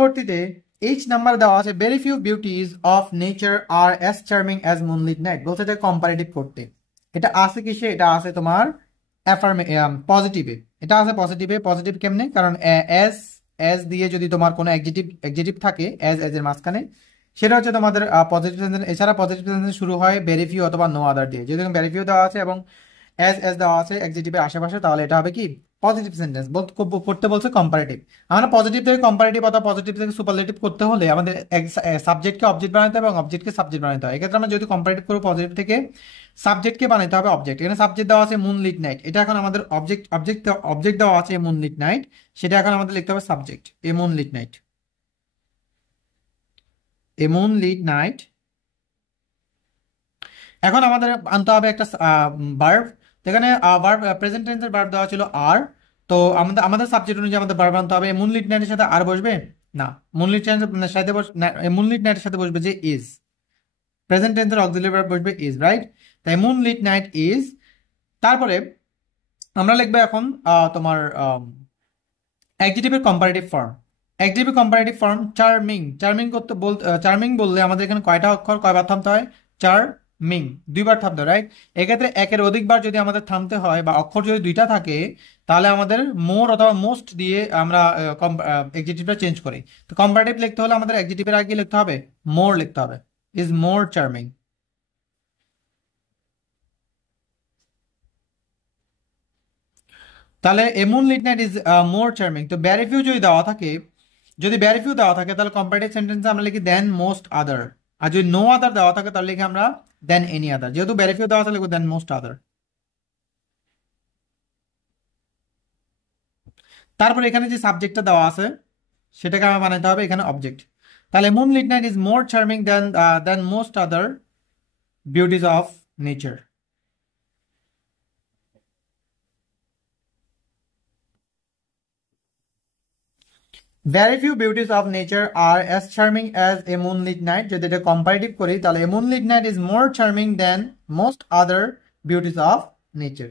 পরবর্তীতে H number দেওয়া আছে very few beauties of nature R as charming as moonlit night, বলতে যে কম্পারেটিভ করতে। এটা আছে কিসে? এটা আছে তোমার পজিটিভে। এটা আছে পজিটিভে। পজিটিভ কেমনে? কারণ অ্যাজ অ্যাজ দিয়ে যদি তোমার কোনো এক্সিটিভ থাকে অ্যাজ এর মাঝখানে, সেটা হচ্ছে তোমাদের পজিটিভ সেন্টেন্স। এছাড়া পজিটিভ সেন্টেন্স শুরু হয় ভেরি ফিউ অথবা নো আদার দিয়ে। যদি ভেরি ফিউ দেওয়া আছে এবং অ্যাজ দেওয়া আছে এক্সিটিভের আশেপাশে, তাহলে এটা হবে কি পজিটিভ সেন্টেন্স। করতে বলছে কম্পারেটিভ। আমরা পজিটিভ থেকে কম্পারেটিভ অথবা পজিটিভ থেকে সুপারলেটিভ করতে হলে আমাদের সাবজেক্টকে অবজেক্ট বানাতে হবে এবং অবজেক্টকে সাবজেক্ট বানাতে হয়। এক্ষেত্রে আমরা যদি কম্পারেটিভ করবো পজিটিভ থেকে, সাবজেক্টকে বানাতে হবে অবজেক্ট। এখানে সাবজেক্ট দেওয়া আছে মুনলিট নাইট, এটা এখন আমাদের অবজেক্ট দেওয়া আছে মুনলিট নাইট, সেটা এখন আমাদের লিখতে হবে সাবজেক্ট এ মুনলিট নাইট। এ মুনলিট নাইট। এখন আমাদের আনতে হবে একটা ভার্ব। এখানে ভার্ব প্রেজেন্ট টেন্সের ভার্ব দেওয়া ছিল আর। তো আমাদের সাবজেক্ট অনুযায়ী আমাদের ভার্ব আনতে হবে। মুনলিট নাইটের সাথে আর বসবে না, মুনলিট নাইটের সাথে মুনলিট নাইটের সাথে বসবে যে ইজ। প্রেজেন্ট টেন্সের অক্সিলারি ভার্ব বসবে ইজ, রাইট? তাই মুনলিট নাইট ইজ। তারপরে আমরা লিখবো এখন তোমার অ্যাডজেক্টিভের comparative form. Adjective comparative form charming. Charming বললে আমাদের এখানে কয়টা অক্ষর, কয়বার থামতে হয়? চার্মিং, দুইবার থামতে হয়, রাইট? এক্ষেত্রে একের অধিকবার যদি আমাদের থামতে হয় বা অক্ষর যদি দুইটা থাকে, তাহলে আমাদের মোর অথবা মোস্ট দিয়ে আমরা অ্যাডজেক্টিভটা চেঞ্জ করি। তো কম্পারেটিভ লিখতে হলে আমাদের অ্যাডজেক্টিভের আগে লিখতে হবে মোর লিখতে হবে। Is more charming. তাহলে a moonlit night is more charming. তো ভেরি ফিউ যদি দেওয়া থাকে, তাহলে কম্পারেটিভ সেন্টেন্সে আমরা লিখি দেন মোস্ট আদার। আর যদি নো আদার দেওয়া থাকে তাহলে লিখি আমরা দেন এনি আদার। যেহেতু ভেরি ফিউ দেওয়া আছে লিখবো দেন মোস্ট আদার। তারপর এখানে যে সাবজেক্টটা দেওয়া আছে সেটাকে আমার বানাতে হবে এখানে অবজেক্ট। তাহলে moonlit night is more charming than most other beauties of nature. Very few beauties of nature R as charming as a moonlit night. যদি এটা কম্পারেটিভ করি তাহলে a moonlit night is more charming than most other beauties of nature.